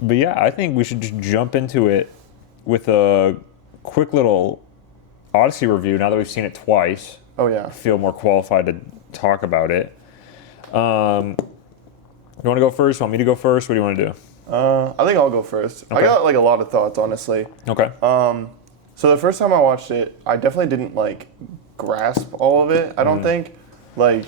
But yeah, I think we should just jump into it with a quick little Odyssey review. Now that we've seen it twice, Oh yeah. I feel more qualified to talk about it. You want to go first? Want me to go first? What do you want to do? I think I'll go first. I got like a lot of thoughts, honestly. Okay. So the first time I watched it, I definitely didn't like grasp all of it. I don't think. Like,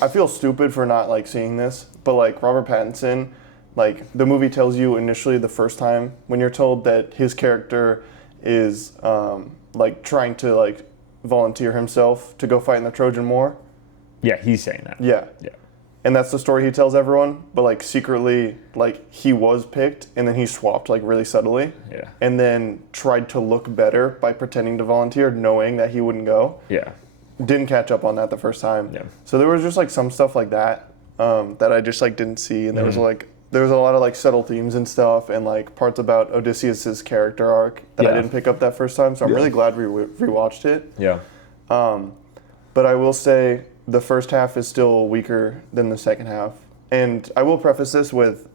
I feel stupid for not like seeing this, but like Robert Pattinson, like the movie tells you initially the first time when you're told that his character is like trying to like volunteer himself to go fight in the Trojan War. Yeah, he's saying that. Yeah. Yeah. And that's the story he tells everyone, but like secretly, like he was picked and then he swapped like really subtly. Yeah. And then tried to look better by pretending to volunteer, knowing that he wouldn't go. Yeah. Didn't catch up on that the first time. Yeah. So there was just like some stuff like that that I just like didn't see, and there was a lot of like subtle themes and stuff, and like parts about Odysseus's character arc that I didn't pick up that first time. So I'm really glad we rewatched it. Yeah. But I will say the first half is still weaker than the second half. And I will preface this with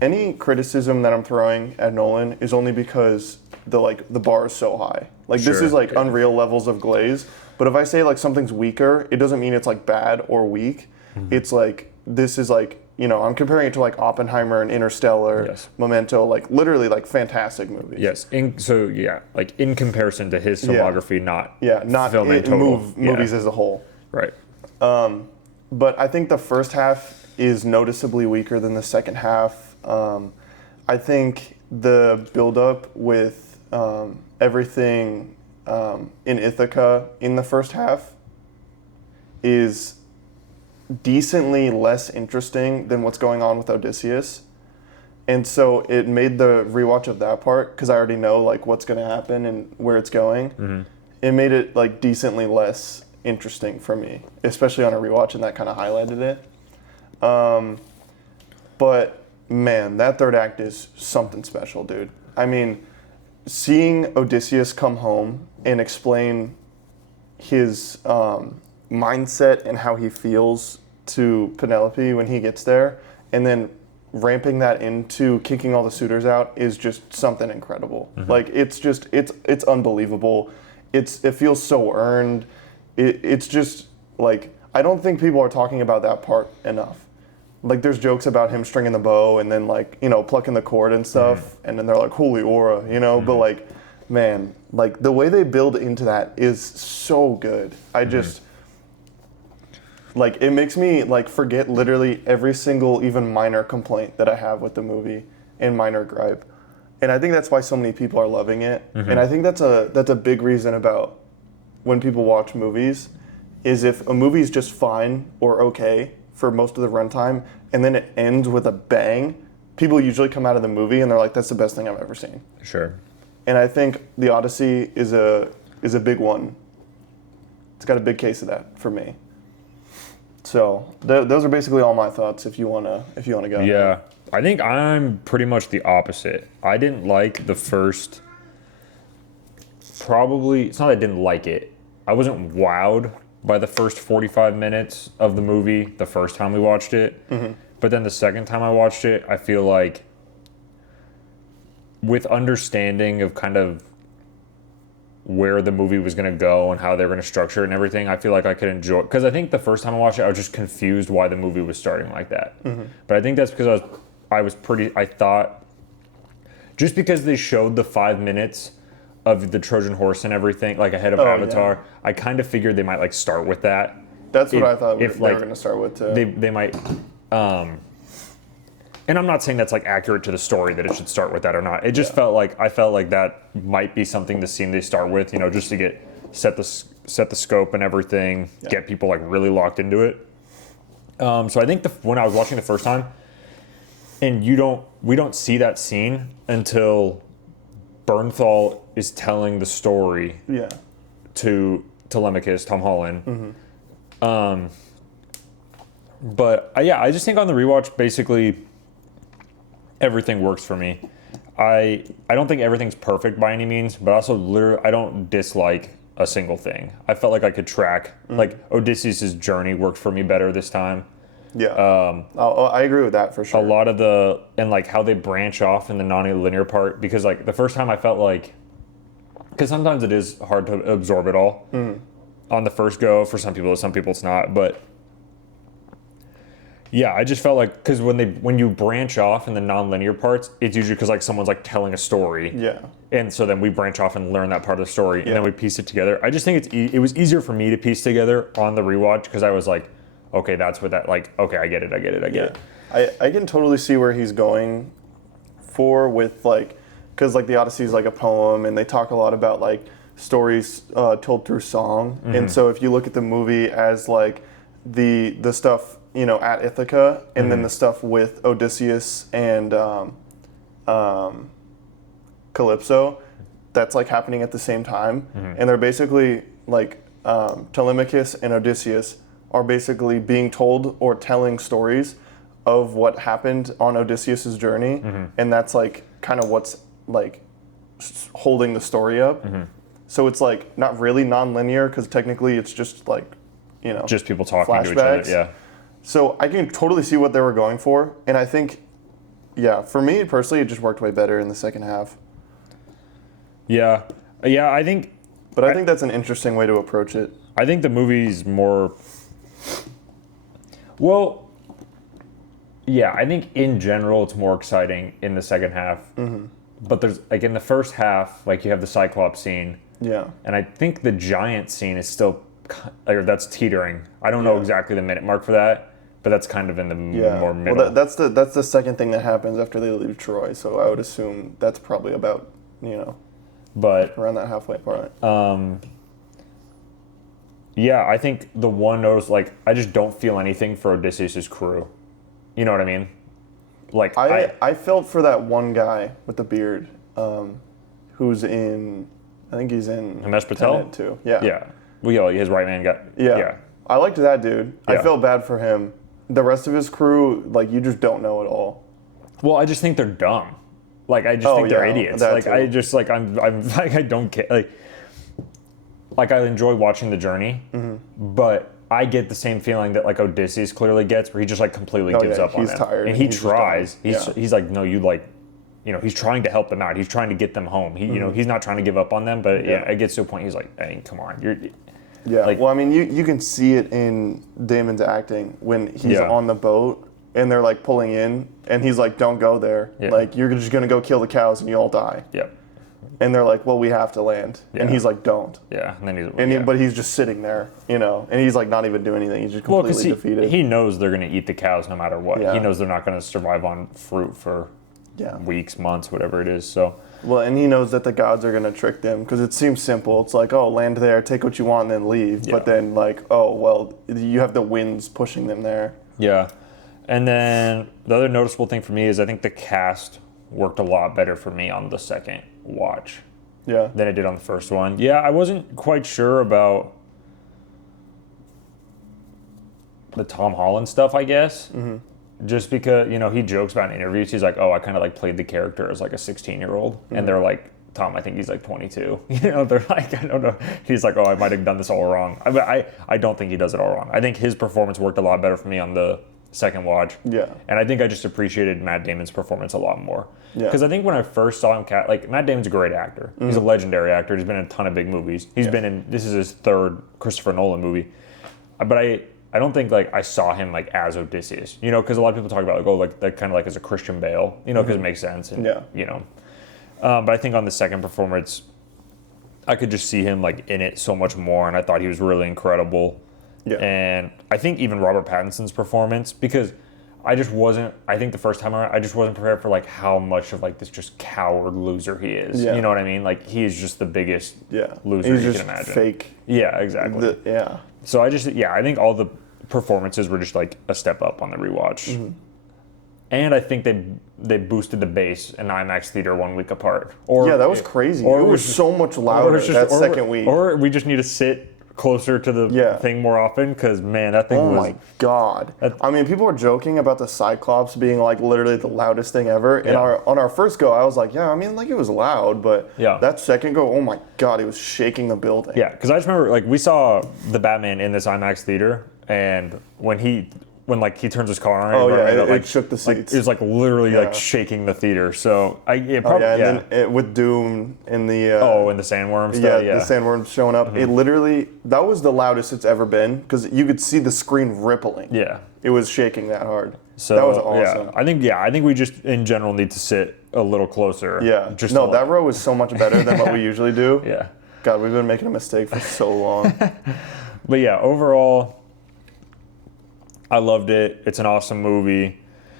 any criticism that I'm throwing at Nolan is only because the bar is so high. Like this is like unreal levels of glaze. But if I say like something's weaker, it doesn't mean it's like bad or weak. It's like this is like, you know, I'm comparing it to like Oppenheimer and Interstellar, Memento, like literally like fantastic movies. Yes. Like in comparison to his filmography, not film in total. Movies as a whole. Right. But I think the first half is noticeably weaker than the second half. I think the build-up with everything in Ithaca in the first half is decently less interesting than what's going on with Odysseus. And so it made the rewatch of that part, because I already know like what's going to happen and where it's going, it made it like decently less interesting for me, especially on a rewatch, and that kind of highlighted it. But man, that third act is something special, dude. I mean, seeing Odysseus come home and explain his mindset and how he feels to Penelope when he gets there, and then ramping that into kicking all the suitors out is just something incredible. Like it's unbelievable. It feels so earned. It's just like, I don't think people are talking about that part enough. Like there's jokes about him stringing the bow and then like, you know, plucking the cord and stuff, and then they're like, holy aura, you know, but like, man, like the way they build into that is so good. I just, like, it makes me like forget literally every single even minor complaint that I have with the movie and minor gripe. And I think that's why so many people are loving it. And I think that's a big reason about when people watch movies, is if a movie's just fine or okay for most of the runtime and then it ends with a bang, people usually come out of the movie and they're like, that's the best thing I've ever seen. Sure. And I think The Odyssey is a big one. It's got a big case of that for me. So those are basically all my thoughts. If you wanna go. Yeah, I think I'm pretty much the opposite. I didn't like the first. Probably it's not that I didn't like it. I wasn't wowed by the first 45 minutes of the movie the first time we watched it. But then the second time I watched it, I feel like with understanding of kind of where the movie was going to go and how they were going to structure it and everything, I feel like I could enjoy it. Because I think the first time I watched it, I was just confused why the movie was starting like that. But I think that's because I thought, just because they showed the 5 minutes of the Trojan horse and everything, like ahead of Avatar, I kind of figured they might like start with that. That's what I thought they were going to start with too. They might, and I'm not saying that's like accurate to the story that it should start with that or not. It just felt like that might be something the scene they start with, you know, just to set the scope and everything, get people like really locked into it. So I think when I was watching the first time, and we don't see that scene until Bernthal is telling the story to Telemachus, Tom Holland. But I just think on the rewatch, basically everything works for me. I don't think everything's perfect by any means, but also literally I don't dislike a single thing. I felt like I could track like Odysseus' journey worked for me better this time. Yeah. I agree with that for sure. A lot of and like how they branch off in the non-linear part, because like the first time I felt like, because sometimes it is hard to absorb it all on the first go. For some people it's not, but yeah, I just felt like, because when you branch off in the non-linear parts, it's usually because like someone's like telling a story. Yeah. And so then we branch off and learn that part of the story, and then we piece it together. I just think it was easier for me to piece together on the rewatch, because I was like, okay, that's what that, like, okay, I get it. I can totally see where he's going for with, like, because like the Odyssey is like a poem, and they talk a lot about like stories told through song. And so if you look at the movie as like the stuff, you know, at Ithaca, and then the stuff with Odysseus and Calypso, that's like happening at the same time. And they're basically like Telemachus and Odysseus are basically being told or telling stories of what happened on Odysseus's journey, and that's like kind of what's like holding the story up. So it's like not really non-linear, because technically it's just like, you know, just people talking flashbacks. to each other. Yeah. So I can totally see what they were going for, and I think, yeah, for me personally, it just worked way better in the second half. Yeah, I think. But I think that's an interesting way to approach it. I think the movie's more. Well, yeah, I think in general it's more exciting in the second half. But there's like in the first half, like you have the Cyclops scene. Yeah. And I think the giant scene is still, like, that's teetering. I don't know exactly the minute mark for that, but that's kind of in the more middle. Well, that's the second thing that happens after they leave Troy. So I would assume that's probably about, you know, but around that halfway part. Yeah, I think the one knows, like, I just don't feel anything for Odysseus' crew. You know what I mean? Like I felt for that one guy with the beard, who's in, I think he's in Himesh Patel Tenet too. Yeah. Yeah. Well, his right man got. Yeah. I liked that dude. Yeah. I felt bad for him. The rest of his crew, like, you just don't know at all. Well, I just think they're dumb. Like, I just think they're idiots. Like, too. I just, like, I'm like, I don't care. Like I enjoy watching the journey, but I get the same feeling that, like, Odysseus clearly gets, where he just, like, completely gives up on he's them. tired, and he he's tries. just done. He's like, no, you, like, you know, he's trying to help them out. He's trying to get them home. He, you know, he's not trying to give up on them, but it gets to a point. He's like, hey, come on, Yeah, like, well, I mean, you can see it in Damon's acting when he's on the boat and they're like pulling in, and he's like, "Don't go there. Like, you're just gonna go kill the cows and you all die." Yeah. And they're like, "Well, we have to land," and he's like, "Don't." Yeah, and then but he's just sitting there, you know, and he's like not even doing anything. He's just completely defeated. He knows they're gonna eat the cows no matter what. Yeah. He knows they're not gonna survive on fruit for weeks, months, whatever it is. So. Well, and he knows that the gods are going to trick them, because it seems simple. It's like, oh, land there, take what you want, and then leave. But then, like, oh, well, you have the winds pushing them there. Yeah. And then the other noticeable thing for me is I think the cast worked a lot better for me on the second watch than it did on the first one. Yeah, I wasn't quite sure about the Tom Holland stuff, I guess. Just because, you know, he jokes about in interviews, he's like, oh, I kind of like played the character as like a 16-year-old. And they're like, Tom, I think he's like 22. You know, they're like, I don't know. He's like, oh, I might have done this all wrong. I don't think he does it all wrong. I think his performance worked a lot better for me on the second watch. Yeah. And I think I just appreciated Matt Damon's performance a lot more. Yeah. Because I think when I first saw him, like, Matt Damon's a great actor. He's a legendary actor. He's been in a ton of big movies. He's been in, this is his third Christopher Nolan movie. But I don't think, like, I saw him, like, as Odysseus, you know, because a lot of people talk about, like, oh, like kind of like as a Christian Bale, you know, because it makes sense. And, you know. But I think on the second performance, I could just see him, like, in it so much more, and I thought he was really incredible. Yeah. And I think even Robert Pattinson's performance, because I just wasn't, I think the first time around, I just wasn't prepared for, like, how much of, like, this just coward loser he is. Yeah. You know what I mean? Like, he is just the biggest loser you can imagine. Fake. Yeah, exactly. So I just, I think all the performances were just like a step up on the rewatch. And I think they boosted the bass in IMAX theater 1 week apart. That was crazy. Or it was so much louder second week. Or we just need to sit closer to the thing more often, because, man, that thing was... Oh, my God. I mean, people were joking about the Cyclops being, like, literally the loudest thing ever. And on our first go, I was like, I mean, like, it was loud, but that second go, oh, my God, it was shaking the building. Yeah, because I just remember, like, we saw the Batman in this IMAX theater, and when when like he turns his car on. Oh yeah, that, like, it shook the like, seats. it was like literally like shaking the theater. So probably And then with Doom in the and the sandworm stuff. the sandworm showing up. It literally, that was the loudest it's ever been because you could see the screen rippling. Yeah, it was shaking that hard. So that was awesome. I think we just in general need to sit a little closer. Yeah, just that row was so much better than what we usually do. Yeah, God, we've been making a mistake for so long. But yeah, overall, I loved it. It's an awesome movie.